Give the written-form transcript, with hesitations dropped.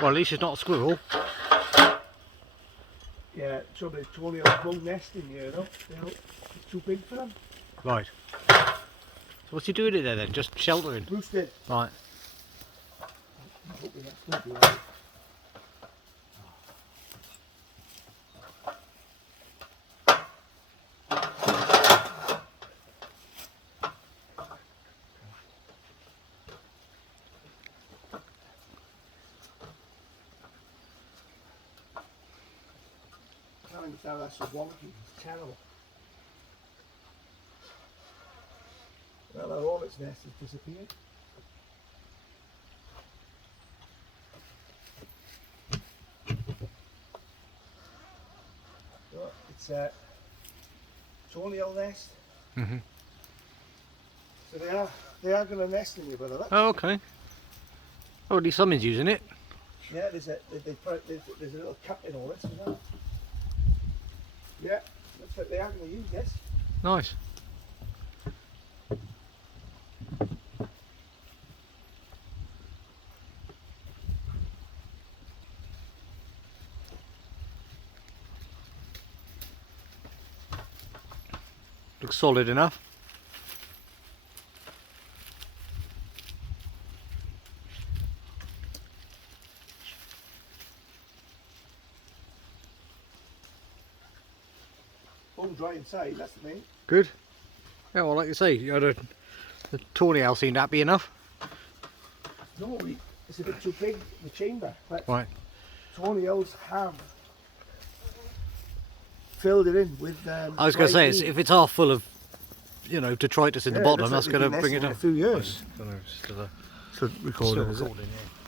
Well, at least it's not a squirrel. Yeah, trouble is Tawny Owls won't nest in here, though. It's too big for them. Right. So what's he doing in there then? Just sheltering? Roosted. Right. I'm hoping that's going to be alright. I don't understand that's so wonky. It's terrible. Well, now all its nest has disappeared. Look, it's a Tawny Owl nest. Mm-hmm. So they are going to nest in here, brother. Look. Oh, okay. Oh, at least someone's using it. Yeah, there's a little cup in all this as well. Yeah, looks like they are going to use this. Nice. Looks solid enough. Bone dry inside, that's the main. Good. Yeah, well, like you say, the Tawny Owl seemed happy enough. Normally, it's a bit too big, the chamber. But Right. Tawny Owls have filled it in with. I was going to say, dried if it's half full of, you know, detritus in the Yeah, bottom, looks that's like going to they've been bring it nesting up. in a few years. I don't know, still So recording, is it? recording, yeah.